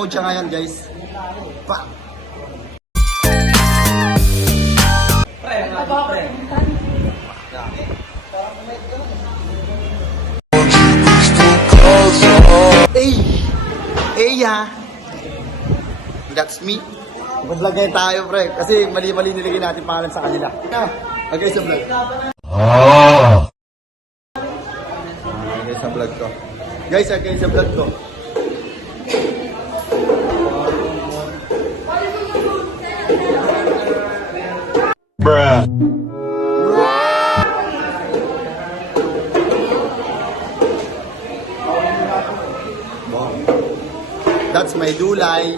mode siya ngayon, guys. Pa! Hey! Hey, ha! That's me. Mag-vlog ngayon tayo, pre. Kasi mali-mali nilagay natin pangalan sa kanila. Okay, sa vlog. Okay, sa vlog ko. Guys, okay, sa vlog ko. Bruh. That's my dulay.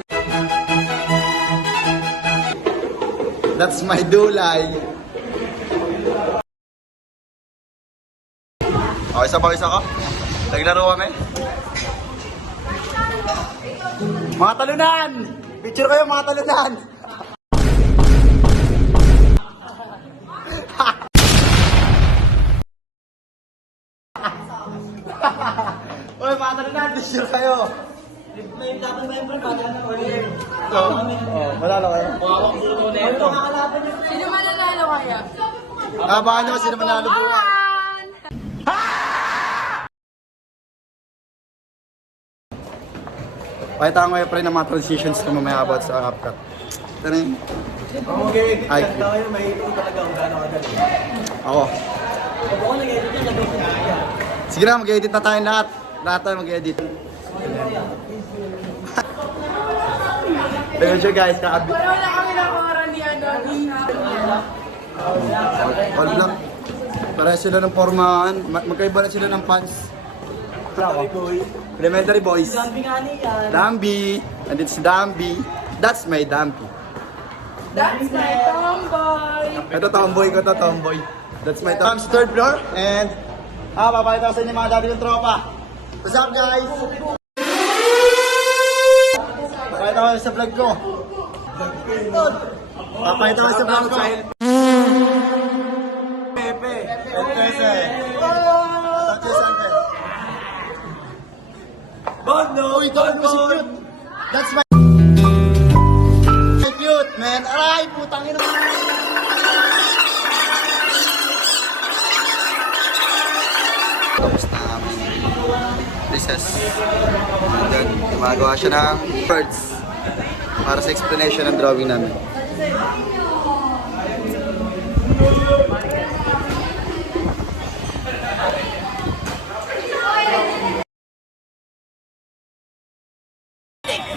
That's my dulay. Okay, isa ko. Naglaro kami. Mga talunan! Picture kayo, mga talunan! Uy, mga talunan, picture kayo! May dapat member pa na ulit. Manalo kayo? Sino mananalo kaya? Baka nyo sino manalo buwan. Pakita ko ngayon pre ng mga transitions na mamaya about sa CapCut. Ito na yun. Okay, edit tayo, may ito talaga kung gano'n kagaling. Ako. Pag ako nag-edit yan, nag-edit na. Sige na, mag-edit na tayo lahat. Lahat tayo mag-edit. Pero siya guys, kakabit. Pero wala kami nakuha ni All black. Para sila ng formahan. Magkaiba na sila ng pants. Elementary boys. Dambi nga niya. Dambi. And it's Dambi. That's my Dambi. That's my tomboy! Ito tomboy ko to, tomboy. That's my tomboy. Third floor. And, papakita ko sa inyo mga dati yung tropa. What's up guys? Papakita ko sa vlog ko. Papakita ko sa vlog ko. Pepe. Pepe. Bono! Uy, Bono! That's my cute, man. Aray, putang ina. Tapos na kami. Recess. And then, gumagawa siya ng birds para sa explanation ng drawing namin.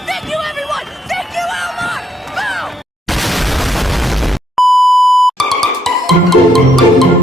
Thank you everyone! Thank you Elmar! Boom!